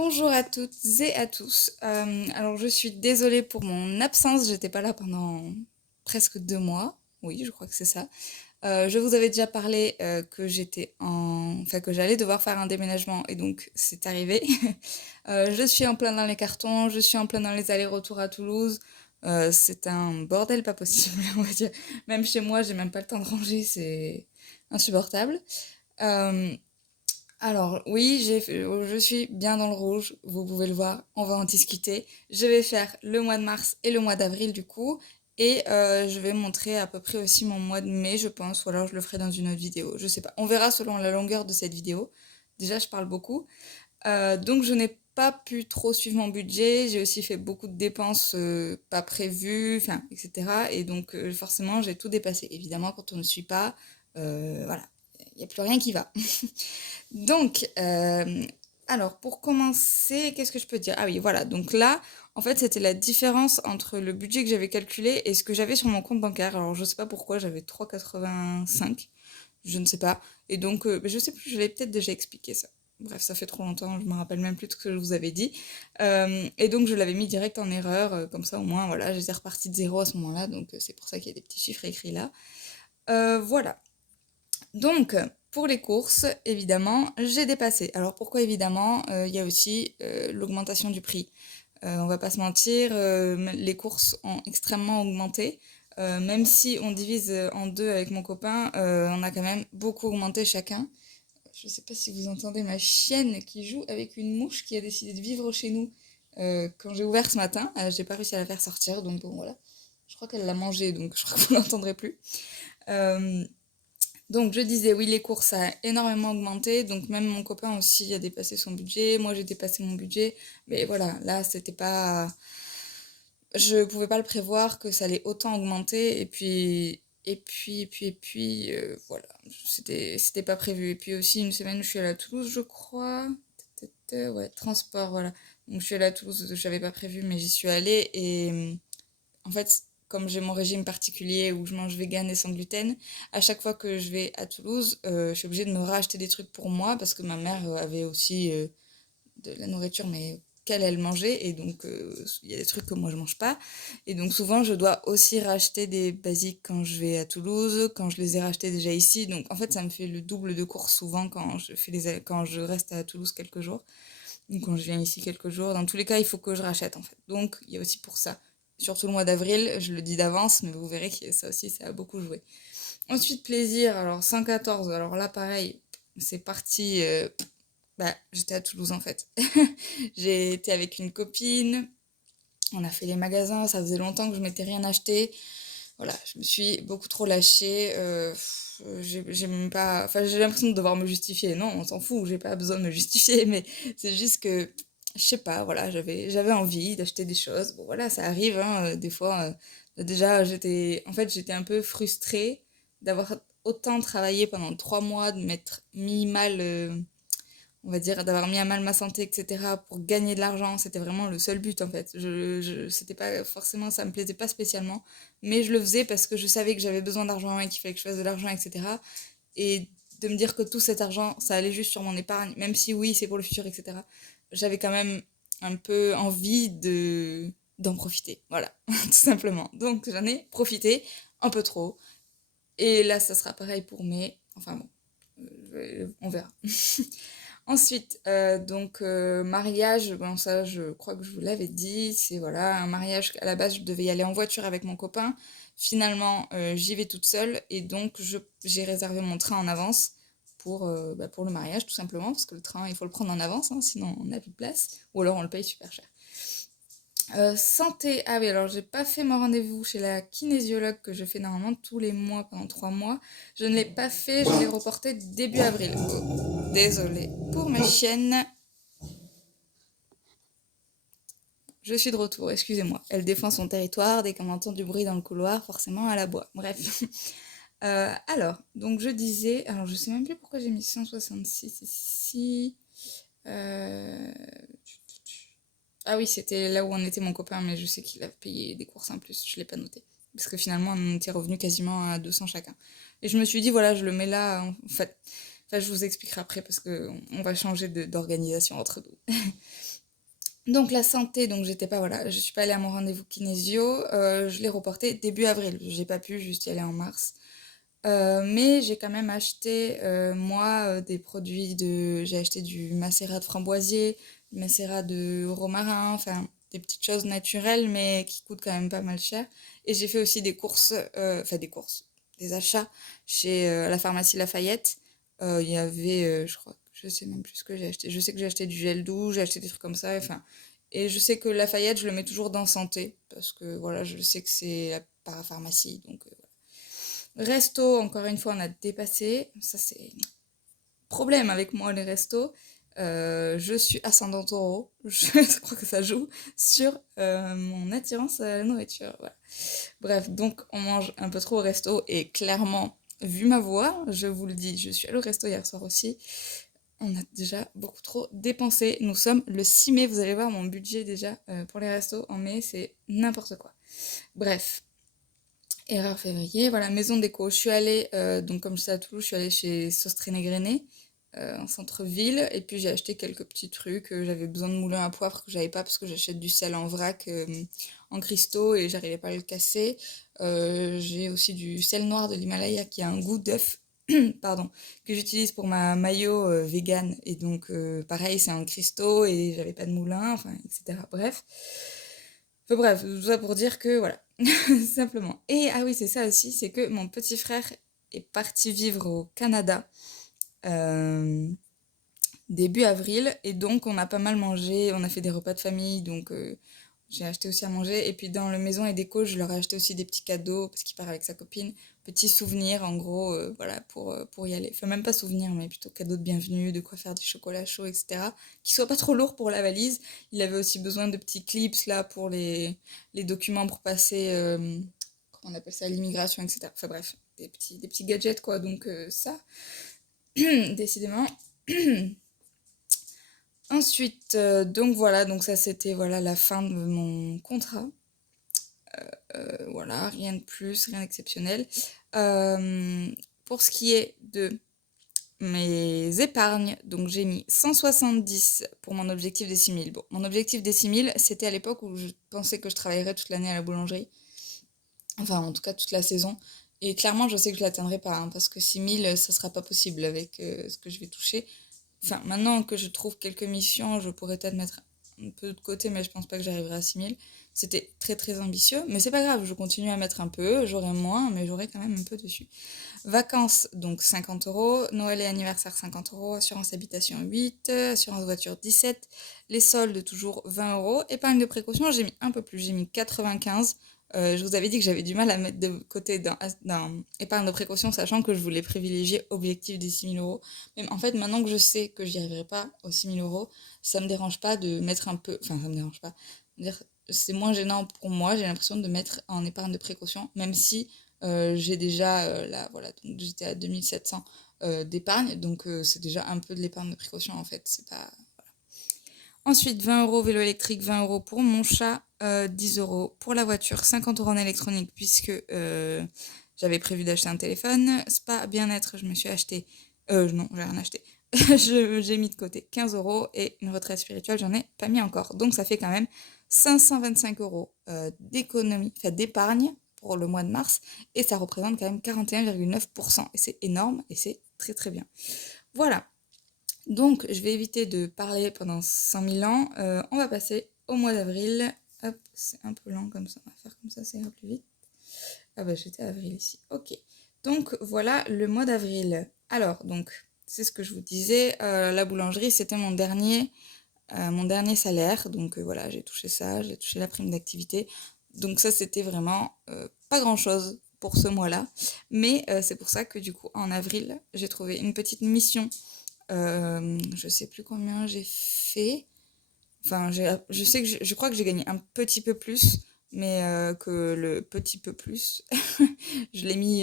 Bonjour à toutes et à tous. Alors je suis désolée pour mon absence, j'étais pas là pendant presque 2 mois. Oui, je crois que c'est ça. Je vous avais déjà parlé que que j'allais devoir faire un déménagement et donc c'est arrivé. Je suis en plein dans les cartons, je suis en plein dans les allers-retours à Toulouse. C'est un bordel pas possible, on va dire. Même chez moi, j'ai même pas le temps de ranger, c'est insupportable. Euh, alors oui, je suis bien dans le rouge, vous pouvez le voir, on va en discuter. Je vais faire le mois de mars et le mois d'avril du coup, et je vais montrer à peu près aussi mon mois de mai, je pense, ou alors je le ferai dans une autre vidéo, je sais pas. On verra selon la longueur de cette vidéo. Déjà, je parle beaucoup. Donc je n'ai pas pu trop suivre mon budget, j'ai aussi fait beaucoup de dépenses pas prévues, enfin, etc. Et donc forcément, j'ai tout dépassé. Évidemment, quand on ne suit pas, voilà, il n'y a plus rien qui va. Donc, alors pour commencer, qu'est-ce que je peux dire? Ah oui, voilà. Donc là, en fait, c'était la différence entre le budget que j'avais calculé et ce que j'avais sur mon compte bancaire. Alors, je sais pas pourquoi, j'avais 3,85. Je ne sais pas. Et donc, je sais plus, je l'ai peut-être déjà expliqué ça. Bref, ça fait trop longtemps, je me rappelle même plus de ce que je vous avais dit. Et donc, je l'avais mis direct en erreur, comme ça au moins, voilà, j'étais repartie de zéro à ce moment-là. Donc, c'est pour ça qu'il y a des petits chiffres écrits là. Voilà. Donc, pour les courses, évidemment, j'ai dépassé. Alors pourquoi évidemment? Il y a aussi l'augmentation du prix. On va pas se mentir, les courses ont extrêmement augmenté. Même si on divise en deux avec mon copain, on a quand même beaucoup augmenté chacun. Je sais pas si vous entendez ma chienne qui joue avec une mouche qui a décidé de vivre chez nous quand j'ai ouvert ce matin. J'ai pas réussi à la faire sortir, donc bon voilà. Je crois qu'elle l'a mangé, donc je crois que vous l'entendrez plus. Euh, donc je disais oui, les courses ça a énormément augmenté, donc même mon copain aussi a dépassé son budget, moi j'ai dépassé mon budget, mais voilà, là c'était pas, je pouvais pas le prévoir que ça allait autant augmenter, voilà, c'était pas prévu. Et puis aussi une semaine je suis allée à Toulouse, je crois, ouais, transport, voilà. Donc je suis allée à Toulouse, je n'avais pas prévu, mais j'y suis allée et en fait, comme j'ai mon régime particulier où je mange vegan et sans gluten, à chaque fois que je vais à Toulouse, je suis obligée de me racheter des trucs pour moi parce que ma mère avait aussi de la nourriture, mais qu'elle, elle mangeait. Et donc, il y a des trucs que moi, je mange pas. Et donc, souvent, je dois aussi racheter des basiques quand je vais à Toulouse, quand je les ai rachetés déjà ici. Donc, en fait, ça me fait le double de courses souvent quand je reste à Toulouse quelques jours. Donc quand je viens ici quelques jours, dans tous les cas, il faut que je rachète en fait. Donc il y a aussi pour ça. Surtout le mois d'avril, je le dis d'avance, mais vous verrez que ça aussi, ça a beaucoup joué. Ensuite, plaisir, alors 114, alors là pareil, c'est parti, j'étais à Toulouse en fait. J'ai été avec une copine, on a fait les magasins, ça faisait longtemps que je m'étais rien acheté. Voilà, je me suis beaucoup trop lâchée. J'ai même pas, enfin, j'ai l'impression de devoir me justifier. Non, on s'en fout, j'ai pas besoin de me justifier, mais c'est juste que, je sais pas, voilà, j'avais envie d'acheter des choses. Bon, voilà, ça arrive, hein, des fois. Déjà, j'étais un peu frustrée d'avoir autant travaillé pendant 3 mois, de m'être mis mal, on va dire, d'avoir mis à mal ma santé, etc., pour gagner de l'argent, c'était vraiment le seul but en fait. C'était pas forcément, ça me plaisait pas spécialement, mais je le faisais parce que je savais que j'avais besoin d'argent et qu'il fallait que je fasse de l'argent, etc. Et de me dire que tout cet argent, ça allait juste sur mon épargne, même si oui, c'est pour le futur, etc. J'avais quand même un peu envie d'en profiter, voilà, tout simplement. Donc j'en ai profité un peu trop. Et là, ça sera pareil pour mai. Enfin bon, on verra. Ensuite, mariage, bon ça je crois que je vous l'avais dit, c'est voilà un mariage à la base je devais y aller en voiture avec mon copain. Finalement, j'y vais toute seule et donc j'ai réservé mon train en avance pour le mariage tout simplement parce que le train il faut le prendre en avance hein, sinon on n'a plus de place ou alors on le paye super cher. Santé, ah oui, alors j'ai pas fait mon rendez-vous chez la kinésiologue que je fais normalement tous les mois pendant 3 mois. Je ne l'ai pas fait, je l'ai reporté début avril. Oh, désolée pour ma chienne. Je suis de retour, excusez-moi. Elle défend son territoire, dès qu'on entend du bruit dans le couloir, forcément elle aboie. Bref. Alors, donc je disais, alors je sais même plus pourquoi j'ai mis 166 ici. Euh, Ah oui, c'était là où on était mon copain, mais je sais qu'il a payé des courses en plus, je l'ai pas noté. Parce que finalement, on était revenu quasiment à 200 chacun. Et je me suis dit, voilà, je le mets là, en fait. Enfin, je vous expliquerai après parce que on va changer d'organisation entre nous. Donc la santé, donc j'étais pas, voilà, je suis pas allée à mon rendez-vous kinésio, je l'ai reporté début avril. J'ai pas pu juste y aller en mars. Mais j'ai quand même acheté, moi, des produits de... J'ai acheté du macérat de framboisier, du macérat de romarin, enfin des petites choses naturelles mais qui coûtent quand même pas mal cher. Et j'ai fait aussi des courses, enfin des courses, des achats chez la pharmacie Lafayette. Il y avait, je crois, je sais même plus ce que j'ai acheté. Je sais que j'ai acheté du gel douche, j'ai acheté des trucs comme ça, enfin. Et je sais que Lafayette, je le mets toujours dans santé, parce que voilà, je sais que c'est la parapharmacie, donc resto, encore une fois, on a dépassé. Ça, c'est problème avec moi, les restos. Je suis ascendant taureau. Je crois que ça joue sur mon attirance à la nourriture. Voilà. Bref, donc on mange un peu trop au resto et clairement, vu ma voix, je vous le dis, je suis allée au resto hier soir aussi. On a déjà beaucoup trop dépensé. Nous sommes le 6 mai, vous allez voir mon budget déjà pour les restos en mai, c'est n'importe quoi. Bref, erreur février, voilà, maison déco. Je suis allée, donc comme je suis à Toulouse, je suis allée chez Sostrené Grené, en centre-ville, et puis j'ai acheté quelques petits trucs. J'avais besoin de moulin à poivre que j'avais pas parce que j'achète du sel en vrac, en cristaux, et j'arrivais pas à le casser. J'ai aussi du sel noir de l'Himalaya qui a un goût d'œuf, pardon, que j'utilise pour ma maillot vegan, et donc pareil, c'est en cristaux, et j'avais pas de moulin, enfin, etc. Bref. Enfin, bref, tout ça pour dire que voilà, simplement. Et ah oui, c'est ça aussi, c'est que mon petit frère est parti vivre au Canada euh, début avril, et donc on a pas mal mangé, on a fait des repas de famille, donc j'ai acheté aussi à manger. Et puis dans le maison et déco, je leur ai acheté aussi des petits cadeaux parce qu'il part avec sa copine, petits souvenirs en gros, voilà, pour y aller. Enfin, même pas souvenirs, mais plutôt cadeaux de bienvenue, de quoi faire du chocolat chaud, etc. Qui soit pas trop lourd pour la valise. Il avait aussi besoin de petits clips là pour les documents pour passer, comment on appelle ça, l'immigration, etc. Enfin bref, des petits gadgets quoi, donc ça, décidément. Ensuite, donc voilà, donc ça c'était voilà la fin de mon contrat. Voilà, rien de plus, rien d'exceptionnel. Euh, pour ce qui est de mes épargnes, donc j'ai mis 170 pour mon objectif des 6 000. Bon, mon objectif des 6 000, c'était à l'époque où je pensais que je travaillerais toute l'année à la boulangerie. Enfin, en tout cas, toute la saison. Et clairement, je sais que je l'atteindrai pas, hein, parce que 6 000, ça sera pas possible avec ce que je vais toucher. Enfin, maintenant que je trouve quelques missions, je pourrais peut-être mettre un peu de côté, mais je pense pas que j'arriverai à 6 000. C'était très très ambitieux, mais c'est pas grave, je continue à mettre un peu, j'aurai moins, mais j'aurai quand même un peu dessus. Vacances, donc 50 euros. Noël et anniversaire, 50 euros. Assurance habitation, 8. Assurance voiture, 17. Les soldes, toujours 20 euros. Épargne de précaution, j'ai mis un peu plus, j'ai mis 95. Je vous avais dit que j'avais du mal à mettre de côté dans épargne de précaution, sachant que je voulais privilégier objectif des 6 000 euros. Mais en fait, maintenant que je sais que j'y arriverai pas aux 6 000 euros, ça me dérange pas de mettre un peu. Enfin, ça me dérange pas. Dire, c'est moins gênant pour moi, j'ai l'impression de mettre en épargne de précaution, même si j'ai déjà, là, voilà, donc j'étais à 2700 d'épargne, donc c'est déjà un peu de l'épargne de précaution en fait. C'est pas... Ensuite, 20 euros vélo électrique, 20 euros pour mon chat, 10 euros pour la voiture, 50 euros en électronique puisque j'avais prévu d'acheter un téléphone. Spa, bien-être, je me suis acheté. Non, j'ai rien acheté. J'ai mis de côté 15 euros et une retraite spirituelle, j'en ai pas mis encore. Donc ça fait quand même 525 euros d'économie, enfin d'épargne pour le mois de mars et ça représente quand même 41,9%. Et c'est énorme et c'est très très bien. Voilà. Donc, je vais éviter de parler pendant 100 000 ans. On va passer au mois d'avril. Hop, c'est un peu lent comme ça. On va faire comme ça ira plus vite. Ah bah j'étais avril ici. Ok. Donc voilà le mois d'avril. Alors, donc, c'est ce que je vous disais. La boulangerie, c'était mon dernier salaire. Donc voilà, j'ai touché ça. J'ai touché la prime d'activité. Donc ça, c'était vraiment pas grand-chose pour ce mois-là. Mais c'est pour ça que du coup, en avril, j'ai trouvé une petite mission je sais plus combien j'ai fait. Enfin, je sais que je crois que j'ai gagné un petit peu plus, mais que le petit peu plus, je l'ai mis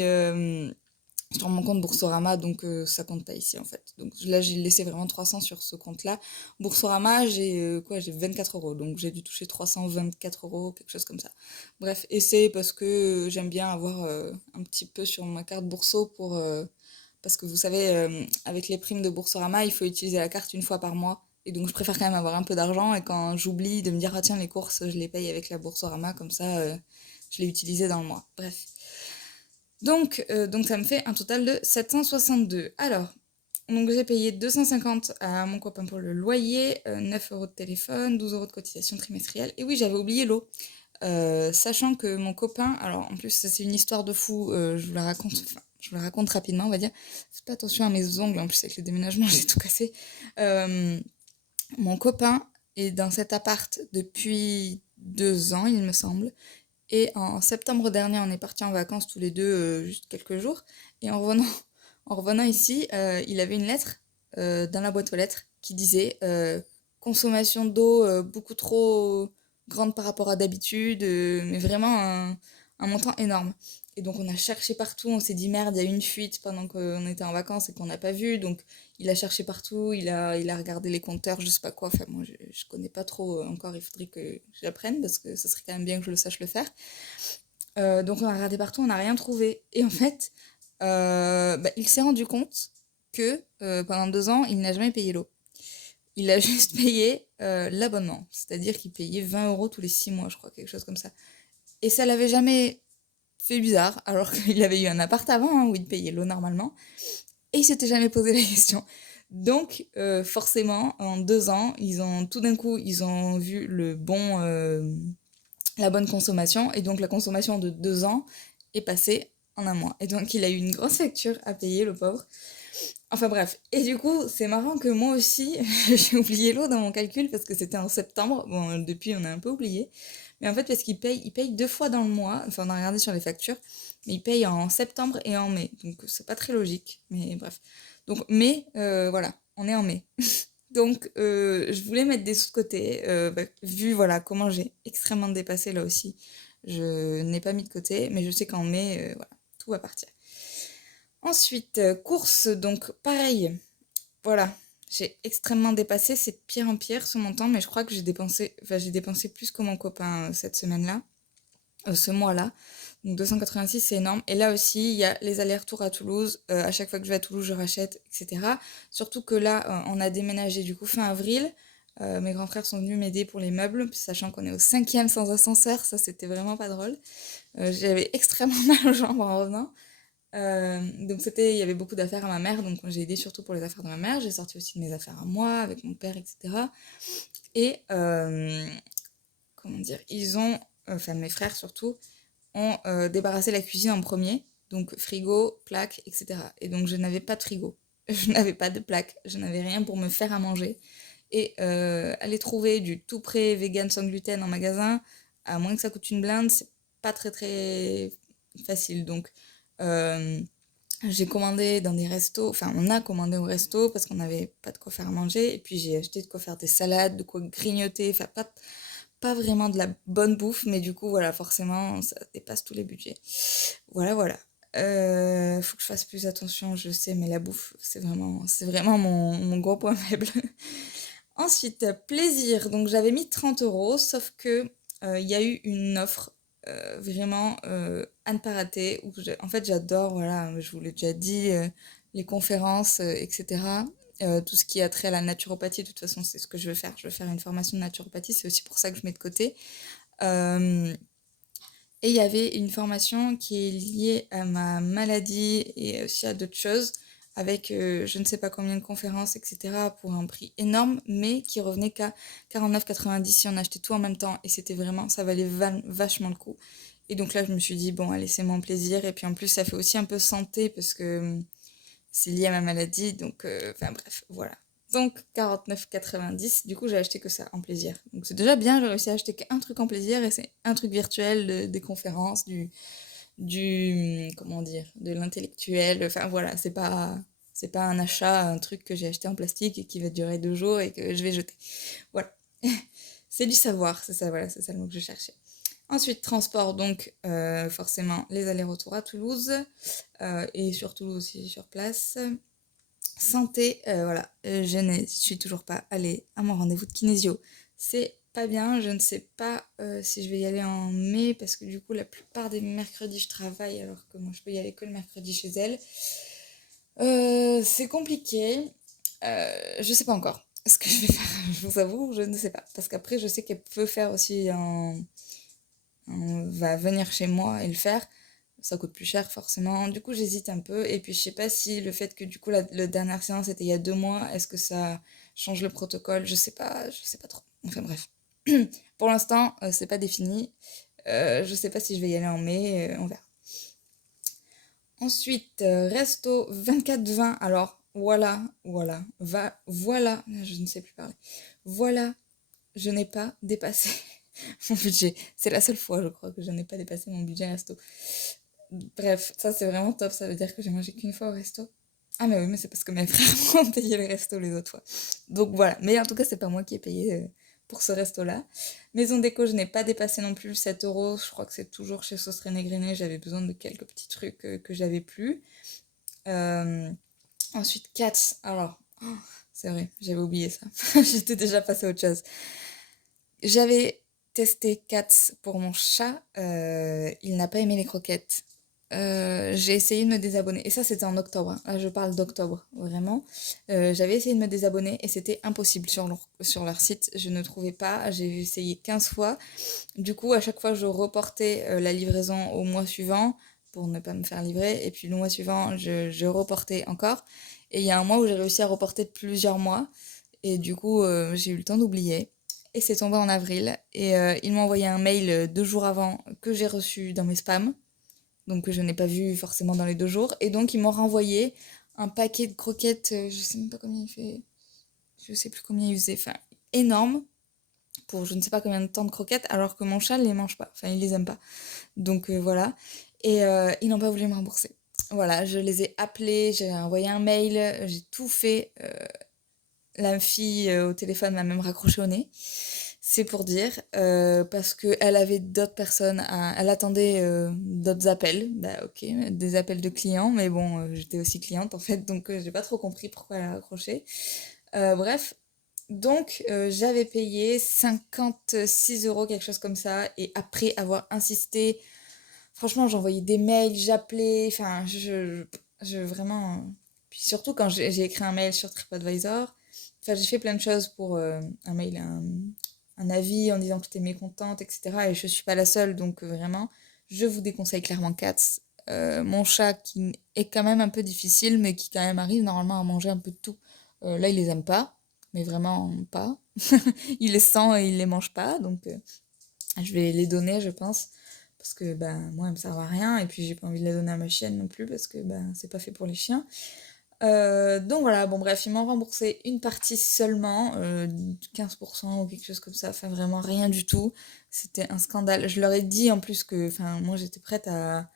sur mon compte Boursorama, donc ça compte pas ici en fait. Donc là, j'ai laissé vraiment 300 sur ce compte-là. Boursorama, j'ai quoi? J'ai 24 euros, donc j'ai dû toucher 324 euros, quelque chose comme ça. Bref, et c'est parce que j'aime bien avoir un petit peu sur ma carte Bourso pour parce que vous savez, avec les primes de Boursorama, il faut utiliser la carte une fois par mois. Et donc je préfère quand même avoir un peu d'argent et quand j'oublie de me dire ah tiens les courses je les paye avec la Boursorama comme ça je l'ai utilisé dans le mois. Bref. Donc ça me fait un total de 762. Alors, donc j'ai payé 250 à mon copain pour le loyer, 9 euros de téléphone, 12 euros de cotisation trimestrielle. Et oui, j'avais oublié l'eau. Sachant que mon copain, alors en plus ça, c'est une histoire de fou, je vous la raconte, enfin, je vous la raconte rapidement, on va dire. Faites pas attention à mes ongles, en plus avec le déménagement j'ai tout cassé. Euh, Mon copain est dans cet appart depuis 2 ans, il me semble. Et en septembre dernier, on est partis en vacances tous les deux, juste quelques jours. Et en revenant, en revenant ici, il avait une lettre dans la boîte aux lettres qui disait consommation d'eau beaucoup trop grande par rapport à d'habitude, mais vraiment un montant énorme. Et donc on a cherché partout, on s'est dit merde, il y a eu une fuite pendant qu'on était en vacances et qu'on n'a pas vu. Donc il a cherché partout, il a regardé les compteurs, je sais pas quoi. Enfin, moi je connais pas trop encore, il faudrait que j'apprenne parce que ce serait quand même bien que je le sache le faire. Donc on a regardé partout, on n'a rien trouvé. Et en fait, il s'est rendu compte que pendant 2 ans, il n'a jamais payé l'eau. Il a juste payé l'abonnement, c'est-à-dire qu'il payait 20 euros tous les 6 mois, je crois, quelque chose comme ça. Et ça l'avait jamais fait bizarre, alors qu'il avait eu un appart avant hein, où il payait l'eau normalement, et il s'était jamais posé la question. Donc forcément, en 2 ans, tout d'un coup, ils ont vu la bonne consommation, et donc la consommation de 2 ans est passée en un mois. Et donc il a eu une grosse facture à payer, le pauvre. Enfin bref, et du coup, c'est marrant que moi aussi, j'ai oublié l'eau dans mon calcul parce que c'était en septembre. Bon, depuis, on a un peu oublié. Mais en fait, parce qu'il paye 2 fois dans le mois. Enfin, on a regardé sur les factures. Mais il paye en septembre et en mai. Donc, c'est pas très logique. Mais bref. Donc, mai, voilà, on est en mai. Donc, je voulais mettre des sous de côté. Vu, voilà, comment j'ai extrêmement dépassé là aussi. Je n'ai pas mis de côté. Mais je sais qu'en mai, voilà, tout va partir. Ensuite, courses, donc pareil, voilà, j'ai extrêmement dépassé, c'est de pire en pire ce montant, mais je crois que j'ai dépensé plus que mon copain cette semaine-là, ce mois-là. Donc 286, c'est énorme. Et là aussi, il y a les allers-retours à Toulouse. À chaque fois que je vais à Toulouse, je rachète, etc. Surtout que là, on a déménagé du coup fin avril. Mes grands frères sont venus m'aider pour les meubles, sachant qu'on est au cinquième sans ascenseur, ça c'était vraiment pas drôle. J'avais extrêmement mal aux jambes en revenant. Donc il y avait beaucoup d'affaires à ma mère, donc j'ai aidé surtout pour les affaires de ma mère. J'ai sorti aussi de mes affaires à moi, avec mon père, etc. Et comment dire, enfin mes frères surtout, ont débarrassé la cuisine en premier, donc frigo, plaque, etc. Et donc je n'avais pas de frigo, je n'avais pas de plaque, je n'avais rien pour me faire à manger. Et aller trouver du tout prêt vegan sans gluten en magasin, à moins que ça coûte une blinde, c'est pas très très facile. Donc euh, j'ai commandé dans des restos, enfin on a commandé au resto parce qu'on n'avait pas de quoi faire à manger, et puis j'ai acheté de quoi faire des salades, de quoi grignoter, enfin pas vraiment de la bonne bouffe, mais du coup voilà, forcément ça dépasse tous les budgets. Voilà, voilà. Faut que je fasse plus attention, je sais, mais la bouffe, c'est vraiment mon gros point faible. Ensuite, plaisir. Donc j'avais mis 30 euros, sauf que il y a eu une offre vraiment à ne pas rater. En fait, j'adore, voilà, je vous l'ai déjà dit, les conférences, etc. Tout ce qui a trait à la naturopathie, de toute façon, c'est ce que je veux faire. Je veux faire une formation de naturopathie, c'est aussi pour ça que je mets de côté. Euh, et il y avait une formation qui est liée à ma maladie et aussi à d'autres choses, avec je ne sais pas combien de conférences, etc., pour un prix énorme, mais qui revenait qu'à 49,90 si on achetait tout en même temps. Et c'était vraiment, ça valait vachement le coup. Et donc là, je me suis dit, bon, allez, c'est mon plaisir. Et puis en plus, ça fait aussi un peu santé parce que c'est lié à ma maladie. Donc, enfin bref, voilà. Donc 49,90. Du coup, j'ai acheté que ça en plaisir. Donc c'est déjà bien, j'ai réussi à acheter qu'un truc en plaisir et c'est un truc virtuel, des conférences, comment dire, de l'intellectuel. Enfin voilà, c'est pas un achat, un truc que j'ai acheté en plastique et qui va durer 2 jours et que je vais jeter. Voilà. C'est du savoir, c'est ça, voilà, c'est ça le mot que je cherchais. Ensuite, transport, donc forcément les allers-retours à Toulouse et sur Toulouse aussi sur place. Santé, voilà, je ne suis toujours pas allée à mon rendez-vous de kinésio. C'est pas bien, je ne sais pas si je vais y aller en mai parce que du coup la plupart des mercredis je travaille alors que moi je peux y aller que le mercredi chez elle. C'est compliqué, je sais pas encore. Ce que je vais faire, je vous avoue, je ne sais pas. Parce qu'après, je sais qu'elle peut faire aussi va venir chez moi et le faire. Ça coûte plus cher forcément. Du coup, j'hésite un peu. Et puis, je sais pas si le fait que du coup, la dernière séance était il y a 2 mois, est-ce que ça change le protocole? Je sais pas trop. Enfin bref. Pour l'instant, c'est pas défini. Je sais pas si je vais y aller en mai, on verra. Ensuite, resto 24-20. Alors, voilà, je ne sais plus parler. Voilà, je n'ai pas dépassé mon budget. C'est la seule fois, je crois, que je n'ai pas dépassé mon budget resto. Bref, ça c'est vraiment top, ça veut dire que j'ai mangé qu'une fois au resto. Ah mais oui, mais c'est parce que mes frères ont payé le resto les autres fois. Donc voilà, mais en tout cas c'est pas moi qui ai payé pour ce resto-là. Maison déco, je n'ai pas dépassé non plus 7 euros, je crois que c'est toujours chez Sauce Renégriné, j'avais besoin de quelques petits trucs que j'avais plus. Euh, Ensuite, Cats, alors, c'est vrai, j'avais oublié ça, j'étais déjà passée à autre chose. J'avais testé Cats pour mon chat, il n'a pas aimé les croquettes. J'ai essayé de me désabonner. Et ça, c'était en octobre, hein. Là, je parle d'octobre, vraiment. J'avais essayé de me désabonner et c'était impossible sur leur site. Je ne trouvais pas. J'ai essayé 15 fois. Du coup, à chaque fois, je reportais la livraison au mois suivant pour ne pas me faire livrer. Et puis le mois suivant, je reportais encore. Et il y a un mois où j'ai réussi à reporter plusieurs mois. Et du coup, j'ai eu le temps d'oublier. Et c'est tombé en avril. Et il m'a envoyé un mail 2 jours avant que j'ai reçu dans mes spams, donc que je n'ai pas vu forcément dans les 2 jours. Et donc ils m'ont renvoyé un paquet de croquettes, je sais même pas combien il fait, je sais plus combien il faisait, enfin énorme, pour je ne sais pas combien de temps de croquettes, alors que mon chat ne les mange pas, enfin il les aime pas. Donc voilà. Et ils n'ont pas voulu me rembourser. Voilà, je les ai appelés, j'ai envoyé un mail, j'ai tout fait. La fille au téléphone m'a même raccroché au nez. C'est pour dire, parce qu'elle avait d'autres personnes, elle attendait d'autres appels, bah ok, des appels de clients, mais bon, j'étais aussi cliente en fait, donc j'ai pas trop compris pourquoi elle a raccroché. Bref, donc j'avais payé 56 euros, quelque chose comme ça, et après avoir insisté, franchement j'envoyais des mails, j'appelais, enfin je vraiment... Puis surtout quand j'ai écrit un mail sur TripAdvisor, enfin j'ai fait plein de choses pour un mail, un avis en disant que j'étais mécontente, etc. Et je suis pas la seule, donc vraiment, je vous déconseille clairement Cats. Mon chat qui est quand même un peu difficile, mais qui quand même arrive normalement à manger un peu de tout. Là, il les aime pas, mais vraiment pas. Il les sent et il les mange pas, donc je vais les donner, je pense. Parce que moi, elles me servent à rien, et puis j'ai pas envie de les donner à ma chienne non plus, parce que c'est pas fait pour les chiens. Donc voilà, bon bref, ils m'ont remboursé une partie seulement, 15% ou quelque chose comme ça, enfin vraiment rien du tout. C'était un scandale. Je leur ai dit en plus que, enfin moi j'étais prête à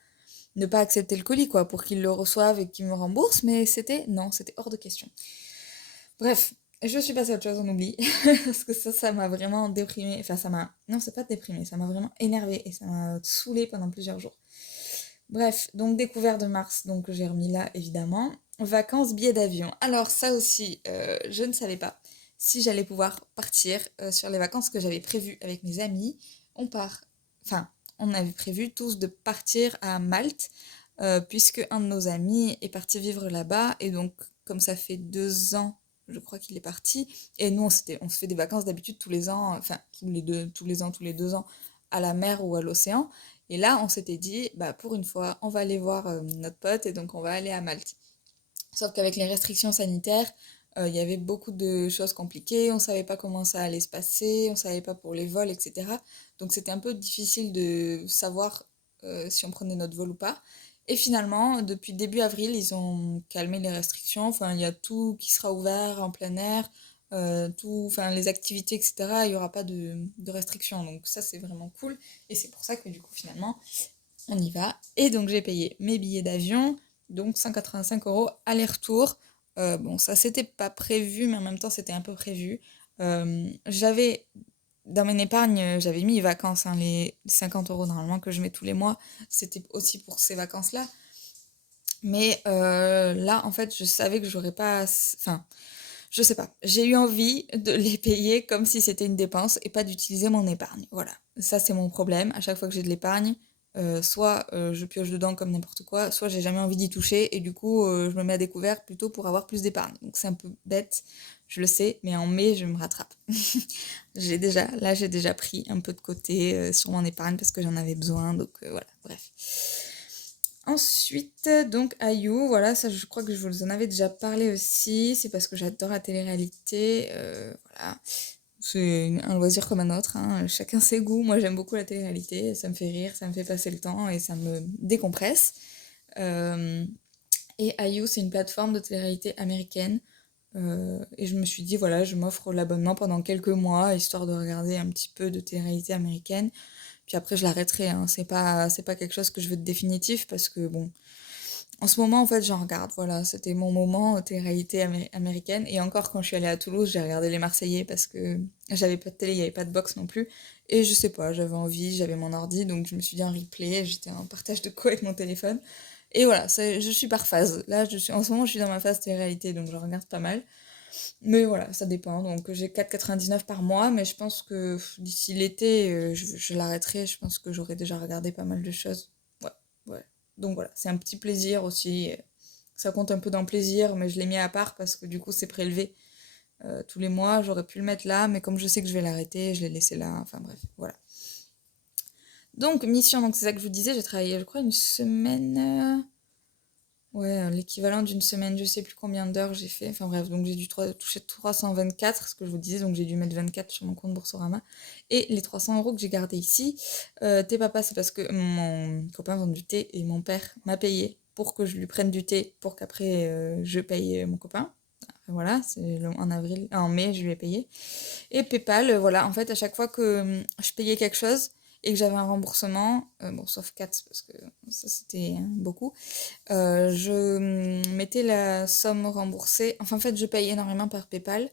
ne pas accepter le colis quoi, pour qu'ils le reçoivent et qu'ils me remboursent, mais non, c'était hors de question. Bref, je suis passée à autre chose, on oublie, parce que ça m'a vraiment déprimée, enfin non c'est pas déprimé, ça m'a vraiment énervée et ça m'a saoulée pendant plusieurs jours. Bref, donc découvert de mars, donc j'ai remis là évidemment. Vacances, billets d'avion. Alors ça aussi, je ne savais pas si j'allais pouvoir partir sur les vacances que j'avais prévues avec mes amis. On part, enfin, on avait prévu tous de partir à Malte, puisque un de nos amis est parti vivre là-bas, et donc comme ça fait 2 ans, je crois qu'il est parti, et nous on se fait des vacances d'habitude tous les ans, enfin tous les 2 ans, à la mer ou à l'océan. Et là, on s'était dit, bah, pour une fois, on va aller voir notre pote et donc on va aller à Malte. Sauf qu'avec les restrictions sanitaires, il y avait beaucoup de choses compliquées, on savait pas comment ça allait se passer, on savait pas pour les vols, etc. Donc c'était un peu difficile de savoir si on prenait notre vol ou pas. Et finalement, depuis début avril, ils ont calmé les restrictions. Enfin, il y a tout qui sera ouvert en plein air, tout, enfin, les activités, etc. Il n'y aura pas de restrictions. Donc ça, c'est vraiment cool. Et c'est pour ça que du coup, finalement, on y va. Et donc j'ai payé mes billets d'avion, donc 185 euros aller-retour. Bon, ça c'était pas prévu, mais en même temps c'était un peu prévu. J'avais dans mon épargne, j'avais mis les vacances, hein, les 50 euros normalement que je mets tous les mois, c'était aussi pour ces vacances-là. Mais là, en fait, je savais que j'aurais pas. Enfin, je sais pas. J'ai eu envie de les payer comme si c'était une dépense et pas d'utiliser mon épargne. Voilà. Ça, c'est mon problème. À chaque fois que j'ai de l'épargne, soit je pioche dedans comme n'importe quoi, soit j'ai jamais envie d'y toucher et du coup je me mets à découvert plutôt pour avoir plus d'épargne. Donc c'est un peu bête, je le sais, mais en mai je me rattrape. J'ai déjà pris un peu de côté sur mon épargne parce que j'en avais besoin, donc voilà, bref. Ensuite, donc IU, voilà, ça je crois que je vous en avais déjà parlé aussi, c'est parce que j'adore la télé-réalité, voilà. C'est un loisir comme un autre, hein, chacun ses goûts. Moi j'aime beaucoup la télé-réalité, ça me fait rire, ça me fait passer le temps et ça me décompresse. Euh, et IU, c'est une plateforme de télé-réalité américaine. Et je me suis dit, voilà, je m'offre l'abonnement pendant quelques mois, histoire de regarder un petit peu de télé-réalité américaine. Puis après, je l'arrêterai, hein. C'est pas quelque chose que je veux de définitif, parce que, bon, en ce moment, en fait, j'en regarde, voilà, c'était mon moment télé-réalité américaine. Et encore, quand je suis allée à Toulouse, j'ai regardé les Marseillais, parce que j'avais pas de télé, il y avait pas de box non plus. Et je sais pas, j'avais envie, j'avais mon ordi, donc je me suis dit en replay, j'étais en partage de co avec mon téléphone. Et voilà, je suis par phase. Là, en ce moment, je suis dans ma phase télé-réalité, donc je regarde pas mal. Mais voilà, ça dépend. Donc j'ai 4,99 par mois, mais je pense que d'ici l'été, je l'arrêterai. Je pense que j'aurai déjà regardé pas mal de choses. Ouais, ouais. Donc voilà, c'est un petit plaisir aussi. Ça compte un peu dans le plaisir, mais je l'ai mis à part parce que du coup c'est prélevé tous les mois. J'aurais pu le mettre là, mais comme je sais que je vais l'arrêter, je l'ai laissé là. Enfin bref, voilà. Donc mission, donc c'est ça que je vous disais, j'ai travaillé je crois une semaine. Ouais, l'équivalent d'une semaine, je sais plus combien d'heures j'ai fait. Enfin bref, donc j'ai dû toucher 324, ce que je vous disais, donc j'ai dû mettre 24 sur mon compte Boursorama. Et les 300 € que j'ai gardés ici, thé papa, c'est parce que mon copain vend du thé et mon père m'a payé pour que je lui prenne du thé pour qu'après je paye mon copain. Enfin, voilà, en avril, en mai, je lui ai payé. Et PayPal, voilà, en fait, à chaque fois que je payais quelque chose et que j'avais un remboursement, bon, sauf 4 parce que ça c'était beaucoup, je mettais la somme remboursée. Enfin, en fait, je paye énormément par PayPal.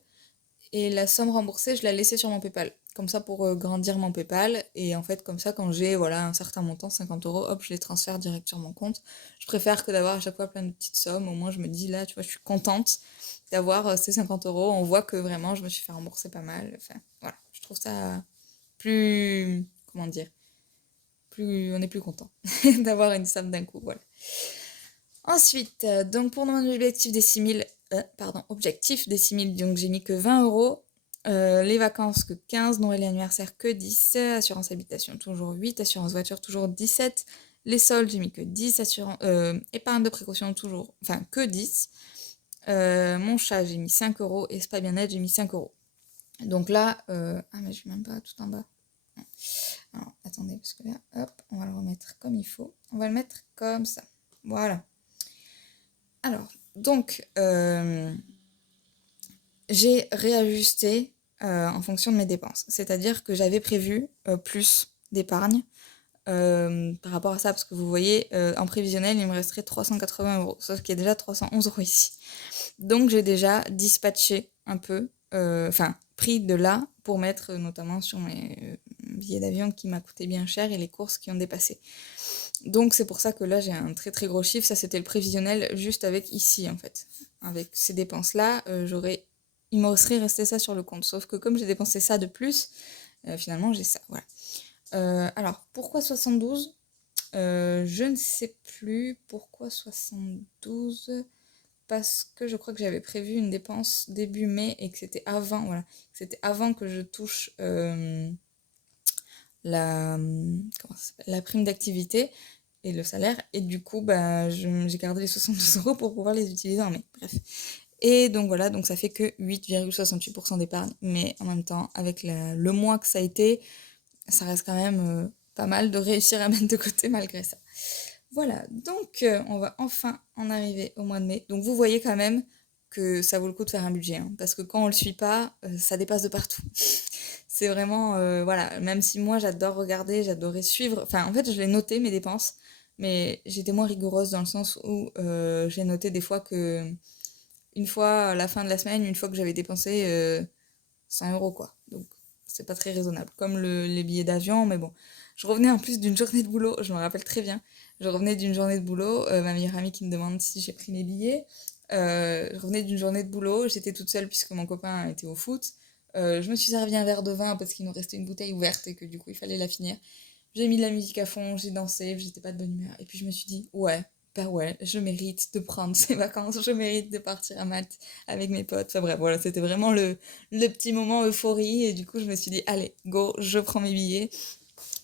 Et la somme remboursée, je la laissais sur mon PayPal. Comme ça, pour grandir mon PayPal. Et en fait, comme ça, quand j'ai voilà, un certain montant, 50 €, hop, je les transfère direct sur mon compte. Je préfère que d'avoir à chaque fois plein de petites sommes. Au moins, je me dis, là, tu vois, je suis contente d'avoir ces 50 €. On voit que vraiment, je me suis fait rembourser pas mal. Enfin, voilà. Je trouve ça plus... Comment dire on est plus content d'avoir une somme d'un coup. Voilà. Ensuite, donc pour mon objectif des 6 000, objectif des 6 000, donc j'ai mis que 20 €. Les vacances que 15, Noël et anniversaire que 10, assurance habitation toujours 8, assurance voiture toujours 17, les soldes j'ai mis que 10, épargne de précaution toujours, enfin que 10, mon chat j'ai mis 5 € et spa bien-être j'ai mis 5 €. Donc là, ah mais je suis même pas tout en bas. Alors attendez, parce que là, hop, on va le remettre comme il faut. On va le mettre comme ça. Voilà. Alors, donc, j'ai réajusté en fonction de mes dépenses. C'est-à-dire que j'avais prévu plus d'épargne par rapport à ça, parce que vous voyez, en prévisionnel, il me resterait 380 €, sauf qu'il y a déjà 311 € ici. Donc j'ai déjà dispatché un peu, enfin pris de là pour mettre notamment sur mes billets d'avion qui m'a coûté bien cher et les courses qui ont dépassé. Donc c'est pour ça que là j'ai un très très gros chiffre, ça c'était le prévisionnel juste avec ici en fait. Avec ces dépenses-là, il me serait resté ça sur le compte. Sauf que comme j'ai dépensé ça de plus, finalement j'ai ça, voilà. Alors pourquoi 72? Je ne sais plus pourquoi 72, parce que je crois que j'avais prévu une dépense début mai et que c'était avant, voilà, c'était avant que je touche la prime d'activité et le salaire. Et du coup, bah, j'ai gardé les 72 € pour pouvoir les utiliser en mai. Bref. Et donc voilà, donc ça fait que 8,68% d'épargne. Mais en même temps, avec le mois que ça a été, ça reste quand même pas mal de réussir à mettre de côté malgré ça. Voilà, donc on va enfin en arriver au mois de mai. Donc vous voyez quand même que ça vaut le coup de faire un budget, hein, parce que quand on le suit pas, ça dépasse de partout. C'est vraiment, voilà, même si moi j'adore regarder, j'adorais suivre, enfin en fait je l'ai noté mes dépenses, mais j'étais moins rigoureuse dans le sens où j'ai noté des fois que, une fois à la fin de la semaine, une fois que j'avais dépensé 100 € quoi. Donc c'est pas très raisonnable. Comme les billets d'avion, mais bon. Je revenais en plus d'une journée de boulot, je me rappelle très bien. Je revenais d'une journée de boulot, ma meilleure amie qui me demande si j'ai pris mes billets. Je revenais d'une journée de boulot, j'étais toute seule puisque mon copain était au foot. Je me suis servi un verre de vin parce qu'il nous restait une bouteille ouverte et que du coup il fallait la finir. J'ai mis de la musique à fond, j'ai dansé, j'étais pas de bonne humeur. Et puis je me suis dit, ouais, bah ouais, je mérite de prendre ces vacances, je mérite de partir à Malte avec mes potes. Enfin bref, voilà, c'était vraiment le petit moment euphorie. Et du coup, je me suis dit, allez, go, je prends mes billets.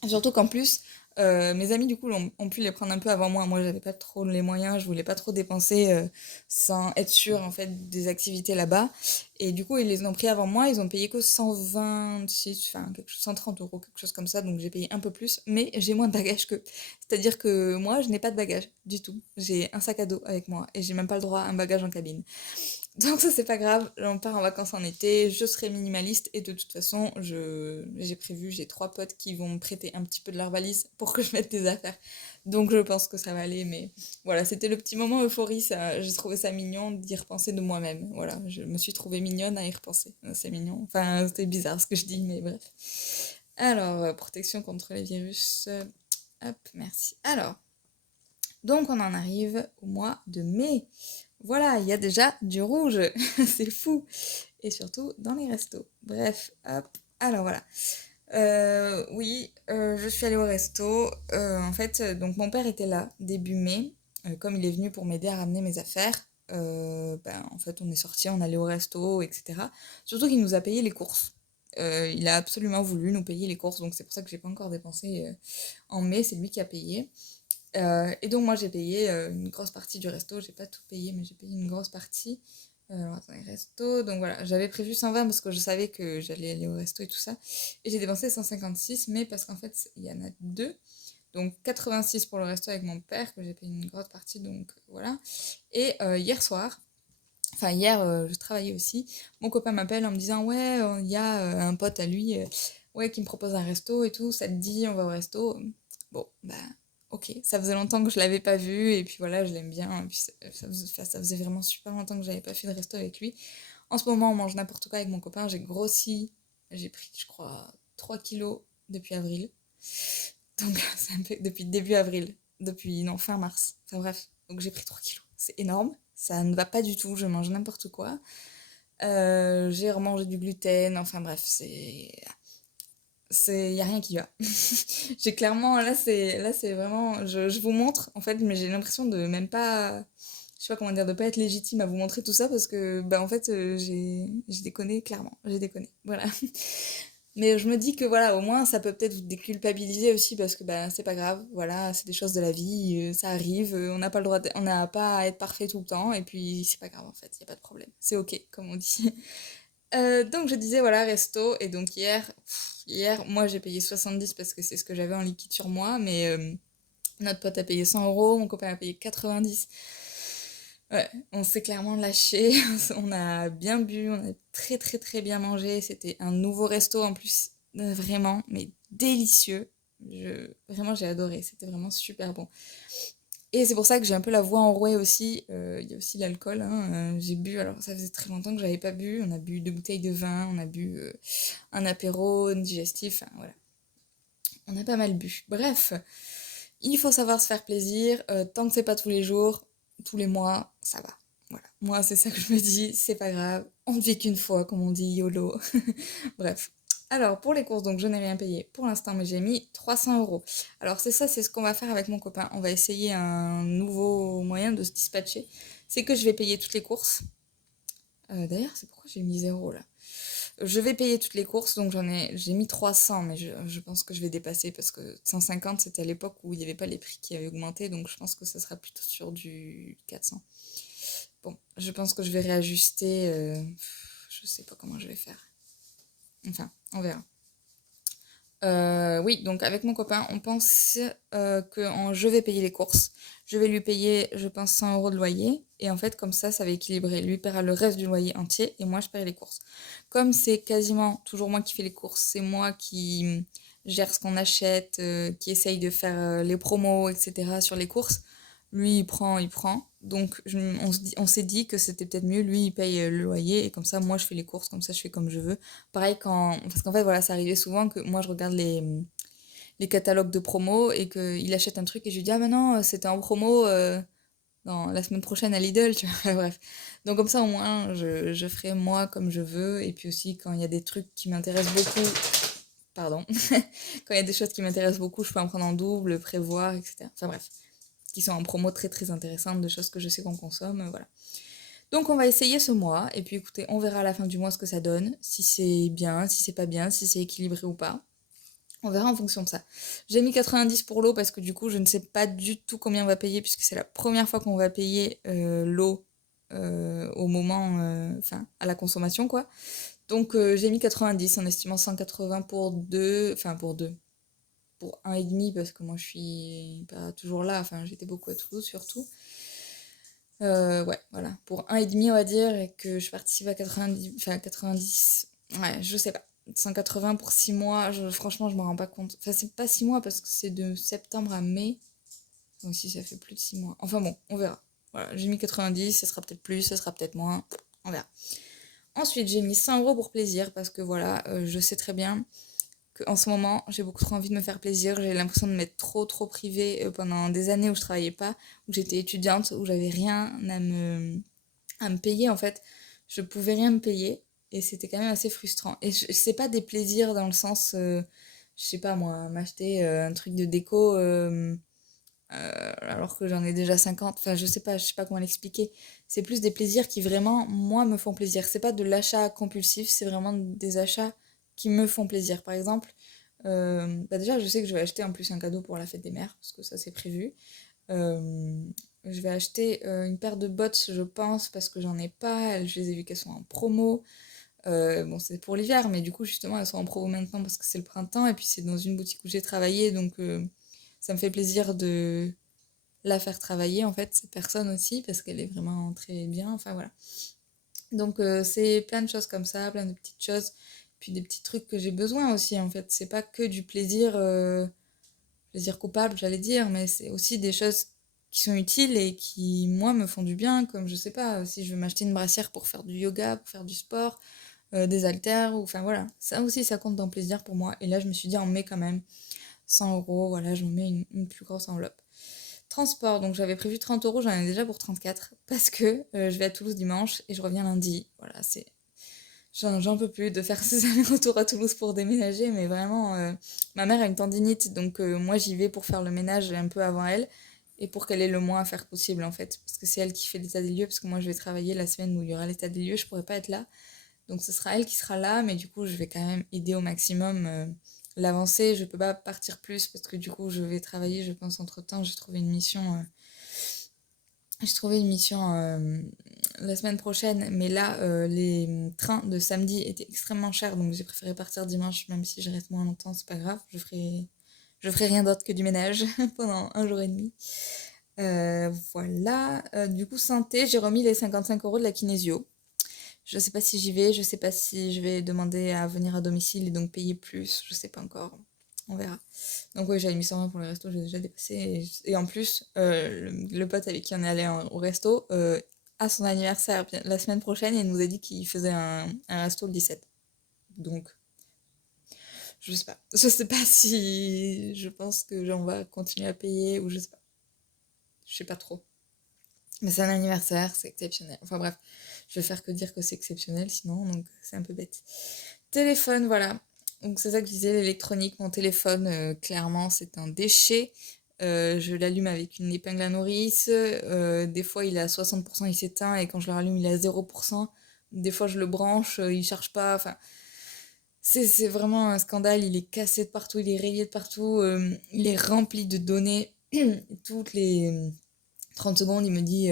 Surtout qu'en plus, mes amis, du coup, ont pu les prendre un peu avant moi. Moi, j'avais pas trop les moyens, je voulais pas trop dépenser sans être sûre, en fait, des activités là-bas. Et du coup, ils les ont pris avant moi, ils ont payé que 126, enfin, 130 euros, quelque chose comme ça, donc j'ai payé un peu plus, mais j'ai moins de bagages qu'eux. C'est-à-dire que moi, je n'ai pas de bagages du tout. J'ai un sac à dos avec moi et j'ai même pas le droit à un bagage en cabine. Donc ça c'est pas grave, on part en vacances en été, je serai minimaliste et de toute façon j'ai prévu, j'ai 3 potes qui vont me prêter un petit peu de leur valise pour que je mette des affaires. Donc je pense que ça va aller, mais voilà, c'était le petit moment euphorie, ça, j'ai trouvé ça mignon d'y repenser de moi-même. Voilà, je me suis trouvée mignonne à y repenser. C'est mignon, enfin c'était bizarre ce que je dis, mais bref. Alors, protection contre les virus, hop, merci. Alors, donc on en arrive au mois de mai. Voilà, il y a déjà du rouge, c'est fou. Et surtout dans les restos. Bref, hop. Alors voilà. Oui, je suis allée au resto. En fait, donc mon père était là début mai. Comme il est venu pour m'aider à ramener mes affaires, ben, en fait, on est sortis, on allait au resto, etc. Surtout qu'il nous a payé les courses. Il a absolument voulu nous payer les courses, donc c'est pour ça que j'ai pas encore dépensé en mai, c'est lui qui a payé. Et donc moi j'ai payé une grosse partie du resto, j'ai pas tout payé mais j'ai payé une grosse partie. Alors attendez, resto, donc voilà, j'avais prévu 120 parce que je savais que j'allais aller au resto et tout ça. Et j'ai dépensé 156 mais parce qu'en fait il y en a deux. Donc 86 pour le resto avec mon père que j'ai payé une grosse partie donc voilà. Et hier soir, enfin hier je travaillais aussi, mon copain m'appelle en me disant ouais il y a un pote à lui ouais, qui me propose un resto et tout, ça te dit on va au resto. Bon bah ok, ça faisait longtemps que je l'avais pas vu et puis voilà, je l'aime bien. Et puis ça faisait vraiment super longtemps que j'avais pas fait de resto avec lui. En ce moment, on mange n'importe quoi avec mon copain. J'ai grossi, j'ai pris, je crois, 3 kilos depuis avril. Donc, c'est un peu depuis début avril, depuis, non, fin mars. Enfin bref, donc j'ai pris 3 kilos. C'est énorme, ça ne va pas du tout, je mange n'importe quoi. J'ai remangé du gluten, enfin bref, y a rien qui va. J'ai clairement là c'est vraiment je vous montre en fait mais j'ai l'impression de même pas je sais pas comment dire de pas être légitime à vous montrer tout ça parce que bah en fait j'ai déconné clairement, j'ai déconné. Voilà. Mais je me dis que voilà, au moins ça peut peut-être vous déculpabiliser aussi parce que bah c'est pas grave, voilà, c'est des choses de la vie, ça arrive, on n'a pas le droit on n'a pas à être parfait tout le temps et puis c'est pas grave en fait, y a pas de problème. C'est OK comme on dit. Donc je disais voilà resto et donc hier moi j'ai payé 70 parce que c'est ce que j'avais en liquide sur moi mais notre pote a payé 100 euros, mon copain a payé 90. Ouais, on s'est clairement lâché, on a bien bu, on a très très très bien mangé, c'était un nouveau resto en plus, vraiment mais délicieux. Vraiment j'ai adoré, c'était vraiment super bon. Et c'est pour ça que j'ai un peu la voix enrouée aussi. Il y a aussi l'alcool, hein. J'ai bu, alors ça faisait très longtemps que j'avais pas bu. On a bu 2 bouteilles de vin, on a bu un apéro, un digestif, enfin, voilà. On a pas mal bu. Bref, il faut savoir se faire plaisir. Tant que c'est pas tous les jours, tous les mois, ça va. Voilà. Moi, c'est ça que je me dis, c'est pas grave. On ne vit qu'une fois, comme on dit, YOLO. Bref. Alors, pour les courses, donc je n'ai rien payé pour l'instant, mais j'ai mis 300 euros. Alors, c'est ça, c'est ce qu'on va faire avec mon copain. On va essayer un nouveau moyen de se dispatcher. C'est que je vais payer toutes les courses. D'ailleurs, c'est pourquoi j'ai mis 0 là. Je vais payer toutes les courses, donc j'ai mis 300, mais je pense que je vais dépasser parce que 150 c'était à l'époque où il n'y avait pas les prix qui avaient augmenté, donc je pense que ça sera plutôt sur du 400. Bon, je pense que je vais réajuster, je sais pas comment je vais faire. Enfin, on verra. Oui, donc avec mon copain, on pense je vais payer les courses. Je vais lui payer, je pense, 100 euros de loyer. Et en fait, comme ça va équilibrer. Lui paiera le reste du loyer entier et moi, je paierai les courses. Comme c'est quasiment toujours moi qui fais les courses, c'est moi qui gère ce qu'on achète, qui essaye de faire les promos, etc. sur les courses. Lui, il prend. Donc, on s'est dit que c'était peut-être mieux. Lui, il paye le loyer et comme ça, moi, je fais les courses. Comme ça, je fais comme je veux. Pareil quand... Parce qu'en fait, voilà, ça arrivait souvent que moi, je regarde les catalogues de promo et qu'il achète un truc et je lui dis, ah, mais non, c'était en promo dans la semaine prochaine à Lidl, tu vois. Bref. Donc, comme ça, au moins, je ferai moi comme je veux. Et puis aussi, quand il y a des trucs qui m'intéressent beaucoup, Pardon. Quand il y a des choses qui m'intéressent beaucoup, je peux en prendre en double, prévoir, etc. Enfin bref, qui sont en promo très très intéressantes, de choses que je sais qu'on consomme, voilà. Donc on va essayer ce mois, et puis écoutez, on verra à la fin du mois ce que ça donne, si c'est bien, si c'est pas bien, si c'est équilibré ou pas. On verra en fonction de ça. J'ai mis 90 pour l'eau parce que du coup, je ne sais pas du tout combien on va payer, puisque c'est la première fois qu'on va payer l'eau au moment, enfin, à la consommation, quoi. Donc j'ai mis 90 en estimant 180 pour deux, enfin pour deux, pour un et demi, parce que moi je suis pas toujours là, enfin j'étais beaucoup à Toulouse surtout. Ouais, voilà, pour un et demi on va dire, et que je participe à 90, enfin 90, ouais, je sais pas. 180 pour 6 mois, franchement je me rends pas compte. Enfin c'est pas 6 mois parce que c'est de septembre à mai, donc si ça fait plus de 6 mois. Enfin bon, on verra. Voilà, j'ai mis 90, ça sera peut-être plus, ça sera peut-être moins, on verra. Ensuite j'ai mis 100 € pour plaisir parce que voilà, je sais très bien qu'en ce moment, j'ai beaucoup trop envie de me faire plaisir. J'ai l'impression de m'être trop trop privée pendant des années où je travaillais pas, où j'étais étudiante, où j'avais rien à me payer en fait. Je pouvais rien me payer et c'était quand même assez frustrant. Et c'est pas des plaisirs dans le sens, je sais pas moi, m'acheter un truc de déco alors que j'en ai déjà 50. Enfin, je sais pas comment l'expliquer. C'est plus des plaisirs qui vraiment, moi, me font plaisir. C'est pas de l'achat compulsif, c'est vraiment des achats qui me font plaisir. Par exemple, bah déjà, je sais que je vais acheter en plus un cadeau pour la fête des mères, parce que ça c'est prévu. Euh, je vais acheter une paire de bottes, je pense, parce que j'en ai pas. Je les ai vues qu'elles sont en promo. Bon, c'est pour l'hiver, mais du coup, justement, elles sont en promo maintenant parce que c'est le printemps, et puis c'est dans une boutique où j'ai travaillé, donc ça me fait plaisir de la faire travailler, en fait, cette personne aussi, parce qu'elle est vraiment très bien, enfin voilà. Donc c'est plein de choses comme ça, plein de petites choses, puis des petits trucs que j'ai besoin aussi, en fait. C'est pas que du plaisir, plaisir coupable, j'allais dire, mais c'est aussi des choses qui sont utiles et qui, moi, me font du bien, comme je sais pas, si je veux m'acheter une brassière pour faire du yoga, pour faire du sport, des haltères, ou enfin voilà. Ça aussi, ça compte dans le plaisir pour moi. Et là, je me suis dit, on met quand même 100 €, voilà, je me mets une plus grosse enveloppe. Transport, donc j'avais prévu 30 €, j'en ai déjà pour 34 parce que je vais à Toulouse dimanche et je reviens lundi. Voilà, c'est. J'en peux plus de faire ces allers-retours à Toulouse pour déménager, mais vraiment, ma mère a une tendinite, donc moi j'y vais pour faire le ménage un peu avant elle et pour qu'elle ait le moins à faire possible en fait, parce que c'est elle qui fait l'état des lieux, parce que moi je vais travailler la semaine où il y aura l'état des lieux, je pourrai pas être là, donc ce sera elle qui sera là, mais du coup je vais quand même aider au maximum l'avancée. Je peux pas partir plus parce que du coup je vais travailler, je pense entre-temps, j'ai trouvé une mission la semaine prochaine, mais là, les trains de samedi étaient extrêmement chers, donc j'ai préféré partir dimanche, même si je reste moins longtemps, c'est pas grave. Je ferai rien d'autre que du ménage pendant un jour et demi. Voilà. Du coup, santé, j'ai remis les 55 € de la kinésio. Je sais pas si j'y vais, je sais pas si je vais demander à venir à domicile et donc payer plus, je sais pas encore. On verra. Donc oui, j'avais mis 120 pour le resto, j'ai déjà dépassé. Et en plus, le pote avec qui on est allé au resto, à son anniversaire la semaine prochaine, il nous a dit qu'il faisait un resto le 17. Donc, je sais pas. Je sais pas si je pense que on va continuer à payer ou je sais pas. Je sais pas trop. Mais c'est un anniversaire, c'est exceptionnel. Enfin bref, je vais faire que dire que c'est exceptionnel sinon, donc c'est un peu bête. Téléphone, voilà. Donc c'est ça que je disais, l'électronique, mon téléphone, clairement, c'est un déchet. Je l'allume avec une épingle à nourrice. Des fois, il est à 60%, il s'éteint, et quand je le rallume, il est à 0%. Des fois, je le branche, il charge pas. Enfin, c'est vraiment un scandale. Il est cassé de partout, il est rayé de partout, il est rempli de données. Toutes les 30 secondes, il me dit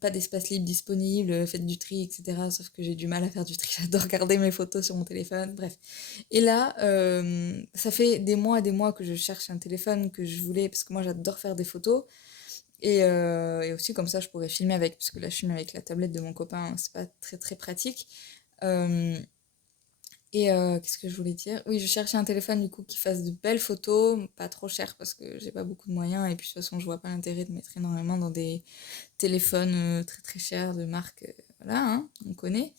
pas d'espace libre disponible, faites du tri, etc. Sauf que j'ai du mal à faire du tri, j'adore regarder mes photos sur mon téléphone, bref. Et là, ça fait des mois que je cherche un téléphone que je voulais, parce que moi j'adore faire des photos. Et aussi comme ça je pourrais filmer avec, parce que là je filme avec la tablette de mon copain, hein, c'est pas très très pratique. Euh, qu'est-ce que je voulais dire? Oui, je cherchais un téléphone du coup qui fasse de belles photos, pas trop cher parce que j'ai pas beaucoup de moyens et puis de toute façon je vois pas l'intérêt de mettre énormément dans des téléphones très très chers de marque, voilà, hein, on connaît.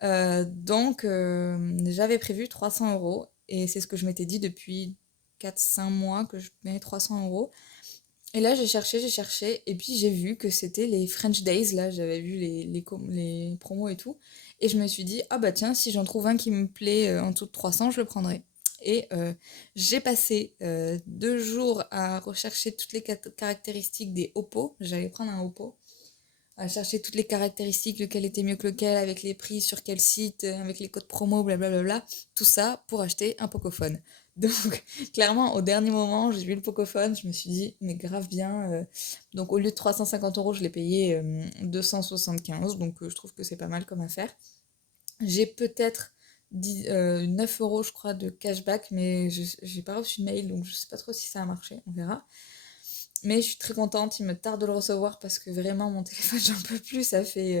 Donc j'avais prévu 300 € et c'est ce que je m'étais dit depuis 4 5 mois que je mets 300 €. Et là j'ai cherché, et puis j'ai vu que c'était les French Days, là j'avais vu les promos et tout, et je me suis dit, ah bah tiens, si j'en trouve un qui me plaît en dessous de 300, je le prendrai. et j'ai passé 2 jours à rechercher toutes les caractéristiques des Oppo. J'allais prendre un Oppo. À chercher toutes les caractéristiques, lequel était mieux que lequel, avec les prix, sur quel site, avec les codes promo, blablabla, tout ça pour acheter un Pocophone. Donc, clairement, au dernier moment, j'ai vu le Pocophone, je me suis dit, mais grave bien. Donc, au lieu de 350 €, je l'ai payé 275, donc je trouve que c'est pas mal comme affaire. J'ai peut-être 9 € je crois de cashback, mais j'ai pas reçu de mail, donc je sais pas trop si ça a marché, on verra. Mais je suis très contente, il me tarde de le recevoir parce que vraiment mon téléphone j'en peux plus, ça fait...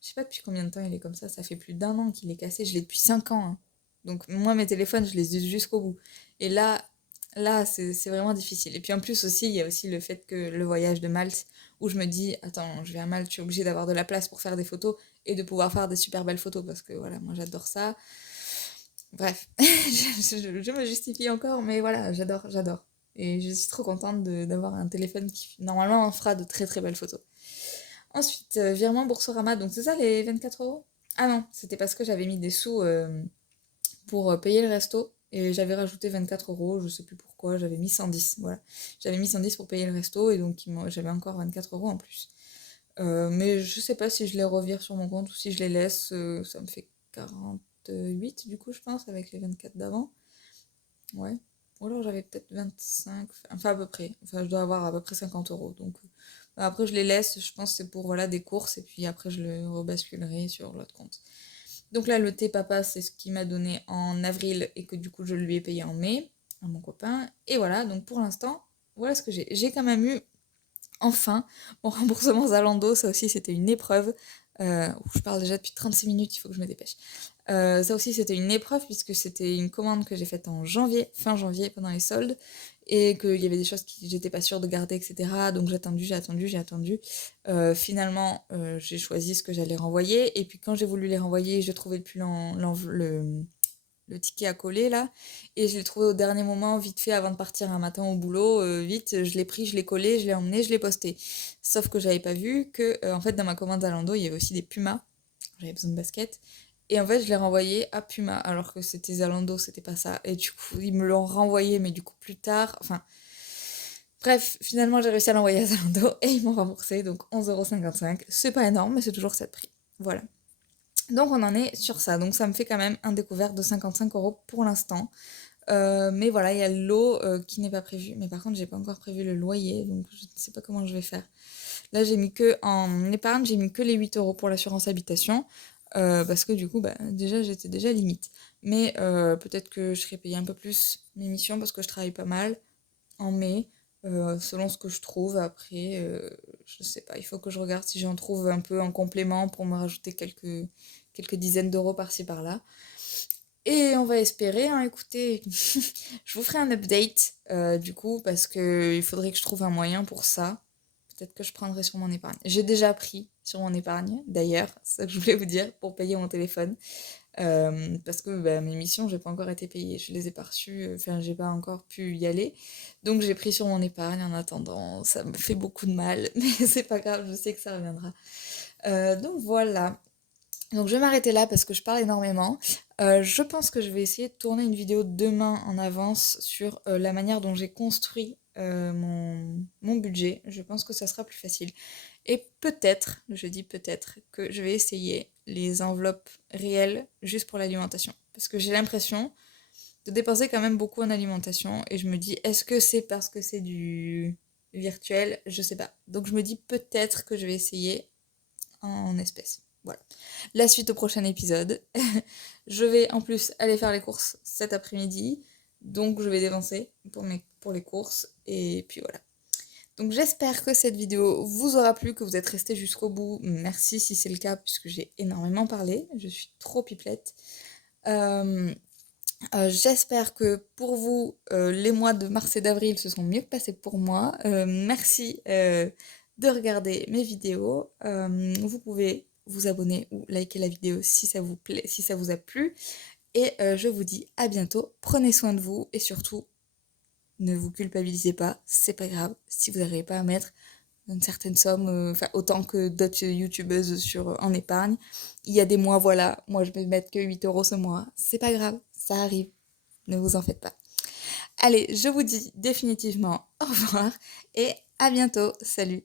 je sais pas depuis combien de temps il est comme ça fait plus d'1 an qu'il est cassé, je l'ai depuis 5 ans, hein. Donc moi mes téléphones je les use jusqu'au bout. Et là c'est vraiment difficile. Et puis en plus aussi il y a aussi le fait que le voyage de Malte, où je me dis, attends, je vais à Malte, je suis obligée d'avoir de la place pour faire des photos et de pouvoir faire des super belles photos parce que voilà, moi j'adore ça. Bref, je me justifie encore, mais voilà, j'adore. Et je suis trop contente d'avoir un téléphone qui, normalement, fera de très très belles photos. Ensuite, virement Boursorama, donc c'est ça les 24 €? Ah non, c'était parce que j'avais mis des sous pour payer le resto, et j'avais rajouté 24 €, je sais plus pourquoi, j'avais mis 110, voilà. J'avais mis 110 pour payer le resto, et donc j'avais encore 24 € en plus. Mais je sais pas si je les revire sur mon compte ou si je les laisse, ça me fait 48 du coup je pense avec les 24 d'avant. Ouais. Ou alors j'avais peut-être 25, enfin à peu près. Enfin je dois avoir à peu près 50 €. Donc après je les laisse, je pense que c'est pour voilà des courses et puis après je le rebasculerai sur l'autre compte. Donc là le thé papa c'est ce qu'il m'a donné en avril et que du coup je lui ai payé en mai à mon copain. Et voilà, donc pour l'instant, voilà ce que j'ai. J'ai quand même eu enfin, mon remboursement Zalando, ça aussi c'était une épreuve. Je parle déjà depuis 36 minutes, il faut que je me dépêche. Ça aussi c'était une épreuve puisque c'était une commande que j'ai faite en janvier, fin janvier, pendant les soldes, et qu'il y avait des choses que j'étais pas sûre de garder, etc. Donc j'ai attendu. Finalement, j'ai choisi ce que j'allais renvoyer, et puis quand j'ai voulu les renvoyer, je trouvais plus le ticket à coller là, et je l'ai trouvé au dernier moment, vite fait, avant de partir un matin au boulot, vite, je l'ai pris, je l'ai collé, je l'ai emmené, je l'ai posté. Sauf que j'avais pas vu que, en fait, dans ma commande Zalando, il y avait aussi des Pumas, j'avais besoin de baskets, et en fait, je l'ai renvoyé à Puma, alors que c'était Zalando, c'était pas ça, et du coup, ils me l'ont renvoyé, mais du coup, plus tard, enfin... Bref, finalement, j'ai réussi à l'envoyer à Zalando, et ils m'ont remboursé, donc 11,55 €. C'est pas énorme, mais c'est toujours ça de prix. Voilà. Donc on en est sur ça, donc ça me fait quand même un découvert de 55 € pour l'instant. Mais voilà, il y a l'eau qui n'est pas prévue, mais par contre j'ai pas encore prévu le loyer, donc je ne sais pas comment je vais faire. Là j'ai mis que en épargne, j'ai mis que les 8 € pour l'assurance habitation, parce que du coup bah, déjà j'étais déjà limite. Mais peut-être que je serai payée un peu plus l'émission parce que je travaille pas mal en mai, selon ce que je trouve. Après, je sais pas, il faut que je regarde si j'en trouve un peu en complément pour me rajouter quelques dizaines d'euros par-ci par-là. Et on va espérer, hein, écoutez, je vous ferai un update du coup, parce que il faudrait que je trouve un moyen pour ça. Peut-être que je prendrai sur mon épargne. J'ai déjà pris sur mon épargne, d'ailleurs, c'est ça que je voulais vous dire, pour payer mon téléphone. Parce que bah, mes missions, j'ai pas encore été payée, je les ai pas reçues, enfin j'ai pas encore pu y aller. Donc j'ai pris sur mon épargne en attendant, ça me fait beaucoup de mal, mais c'est pas grave, je sais que ça reviendra. Donc voilà. Donc je vais m'arrêter là parce que je parle énormément. Je pense que je vais essayer de tourner une vidéo demain en avance sur la manière dont j'ai construit mon budget. Je pense que ça sera plus facile. Et peut-être, je dis peut-être, que je vais essayer les enveloppes réelles juste pour l'alimentation. Parce que j'ai l'impression de dépenser quand même beaucoup en alimentation. Et je me dis, est-ce que c'est parce que c'est du virtuel? Je sais pas. Donc je me dis peut-être que je vais essayer en espèces. Voilà. La suite au prochain épisode. Je vais en plus aller faire les courses cet après-midi. Donc je vais dépenser pour les courses. Et puis voilà. Donc j'espère que cette vidéo vous aura plu, que vous êtes restés jusqu'au bout. Merci si c'est le cas, puisque j'ai énormément parlé. Je suis trop pipelette. Euh, J'espère que pour vous, les mois de mars et d'avril se sont mieux passés que pour moi. Merci de regarder mes vidéos. Vous pouvez vous abonner ou liker la vidéo si ça vous plaît, si ça vous a plu. Et je vous dis à bientôt. Prenez soin de vous et surtout, ne vous culpabilisez pas. C'est pas grave si vous n'arrivez pas à mettre une certaine somme, enfin autant que d'autres youtubeuses en épargne. Il y a des mois, voilà, moi je vais mettre que 8 € ce mois. C'est pas grave, ça arrive. ne vous en faites pas. Allez, je vous dis définitivement au revoir et à bientôt. Salut!